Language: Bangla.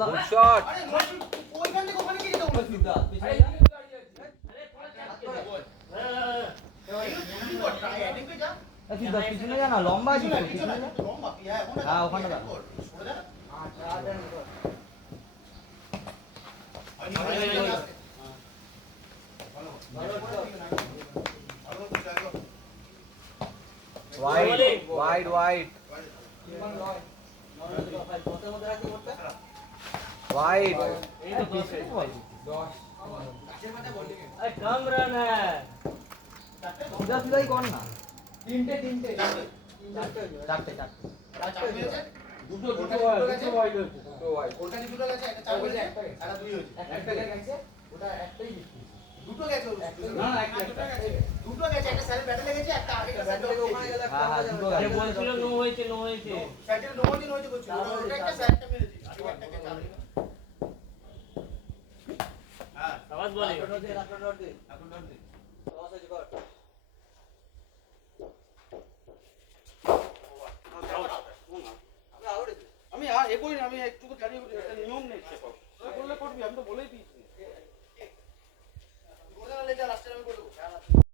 Good shot. আরে ওইখান থেকে ওখানে কি যেতে হবে সিধা আরে সিধা পিছনে যা না, লম্বা আছে তো, পিছনে যা। লম্বা হ্যাঁ হ্যাঁ, ওখানে দাও। সরে যা ওয়াইড ওয়াইড ওয়াইড ওয়াইড। এই তো পিছনে বল। 10 अरे कम रन है সিধা সিধাই কর না। তিনটে চারটে। দুটো ওটা ওয়াইড হচ্ছে দুটো ওয়াইড ওটা কি দুটো গেছে একটা চার হয়েছে একটা দুই হয়েছে একটা গেছে ওটা একটাই জিতছে দুটো গেছে না না একটা দুটো গেছে একটা স্যারের ব্যাটে লেগেছে একটা আগে স্যারের ওখানে গেছে হ্যাঁ হ্যাঁ, দুটো अरे গেছে। बोलছিল নো হয়েছে স্যারের নো দিন হয়েছে করছিল ওটা একটা স্যারটা মেরেছে আর একটাকে চার হ্যাঁ आवाज बोले এখন ডন দে আমি এ করি আমি